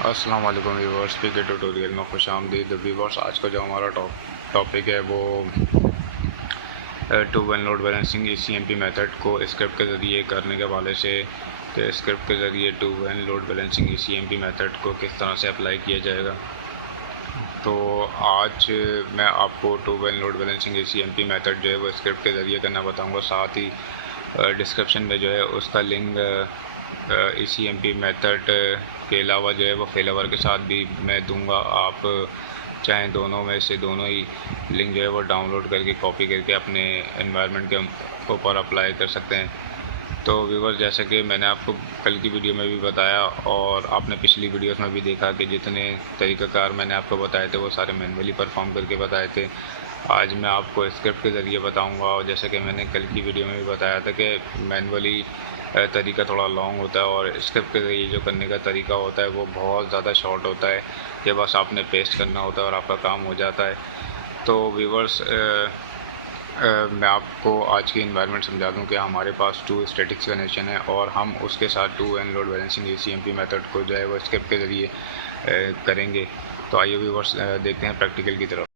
अस्सलाम वालेकुम viewers, P के ट्यूटोरियल में खुश आमदीद व्यूवर्स। आज का जो हमारा टॉपिक है वो two one load balancing ECMP method को स्क्रिप्ट के ज़रिए करने के हवाले से, कि स्क्रिप्ट के ज़रिए two one load balancing ECMP method को किस तरह से अप्लाई किया जाएगा। तो आज मैं आपको two one load balancing ECMP method जो है वो स्क्रिप्ट के ज़रिए करना बताऊँगा। साथ ही डिस्क्रिप्शन में जो है उसका लिंक ECMP मेथड के अलावा जो है वो फेलओवर के साथ भी मैं दूंगा। आप चाहें दोनों में से दोनों ही लिंक जो है वो डाउनलोड करके कॉपी करके अपने एनवायरनमेंट के ऊपर अप्लाई कर सकते हैं। तो व्यूवर्स, जैसे कि मैंने आपको कल की वीडियो में भी बताया और आपने पिछली वीडियोस में भी देखा कि जितने तरीक़ाकार मैंने आपको बताए थे वो सारे मैनुअली परफॉर्म करके बताए थे। आज मैं आपको स्क्रिप्ट के ज़रिए बताऊंगा। और जैसे कि मैंने कल की वीडियो में भी बताया था कि मैनुअली तरीका थोड़ा लॉन्ग होता है और स्क्रिप्ट के ज़रिए जो करने का तरीका होता है वो बहुत ज़्यादा शॉर्ट होता है। ये बस आपने पेस्ट करना होता है और आपका काम हो जाता है। तो व्यूवर्स, मैं आपको आज की इन्वायरमेंट समझा दूं कि हमारे पास टू स्टैटिक्स कनेक्शन है और हम उसके साथ two and load balancing ECMP method को जो है वो स्क्रिप्ट के ज़रिए करेंगे। तो आइए व्यूवर्स, देखते हैं प्रैक्टिकल की तरफ।